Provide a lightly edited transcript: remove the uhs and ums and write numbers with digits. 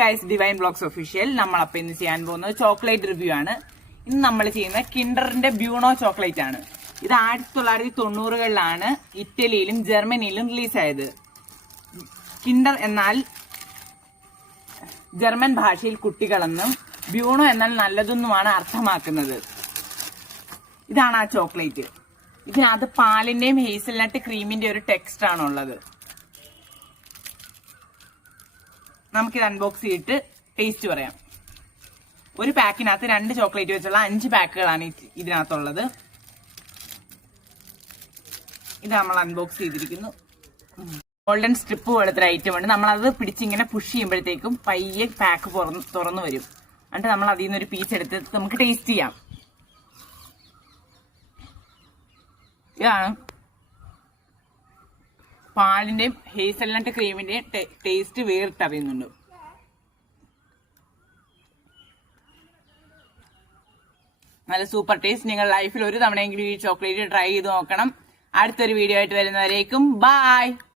Guys divine blogs official. നമ്മളപ്പോൾ ഇന്ന് ചെയ്യാൻ പോകുന്നത് ചോക്ലേറ്റ് റിവ്യൂ ആണ്. ഇന്ന് നമ്മൾ ചെയ്യുന്ന കിൻഡറിന്റെ ബ്യൂണോ ചോക്ലേറ്റ് ആണ്. ഇത് 1990കളിലാണ് ഇറ്റലിയിലും ജർമ്മനിയിലും റിലീസായത്. കിൻഡർ എന്നാൽ ജർമ്മൻ ഭാഷയിൽ കുട്ടികളെന്നും ബ്യൂണോ എന്നാൽ നല്ലതെന്നുമാണ് അർത്ഥമാക്കുന്നത്. ഇതാണ് ആ ചോക്ലേറ്റ്. ഇതിനകത്ത് പാലിന്റെയും ഹേസൽനട്ട് ക്രീമിന്റെ ഒരു ടെക്സ്റ്റ് ആണുള്ളത്. നമുക്കിത് അൺബോക്സ് ചെയ്തിട്ട് ടേസ്റ്റ് പറയാം. ഒരു പാക്കിനകത്ത് 2 ചോക്ലേറ്റ് വെച്ചുള്ള 5 പാക്കുകളാണ് ഇതിനകത്തുള്ളത്. ഇത് നമ്മൾ അൺബോക്സ് ചെയ്തിരിക്കുന്നു. ഗോൾഡൻ സ്ട്രിപ്പ് പോലത്തെ ഐറ്റം ഉണ്ട്. നമ്മളത് പിടിച്ചിങ്ങനെ പുഷ് ചെയ്യുമ്പോഴത്തേക്കും പയ്യെ പാക്ക് തുറന്നു വരും. എന്നിട്ട് നമ്മൾ അതിൽ നിന്നൊരു പീസ് എടുത്ത് നമുക്ക് ടേസ്റ്റ് ചെയ്യാം. ഇതാണ് പാലിന്റെയും ഹേസൽനട്ട് ക്രീമിന്റെയും ടേസ്റ്റ് വേറിട്ടറിയുന്നുണ്ട്. നല്ല സൂപ്പർ ടേസ്റ്റ്. നിങ്ങൾ ലൈഫിൽ ഒരു തവണയെങ്കിലും ഈ ചോക്ലേറ്റ് ട്രൈ ചെയ്ത് നോക്കണം. അടുത്തൊരു വീഡിയോ ആയിട്ട് വരുന്നവരേക്കും ബൈ.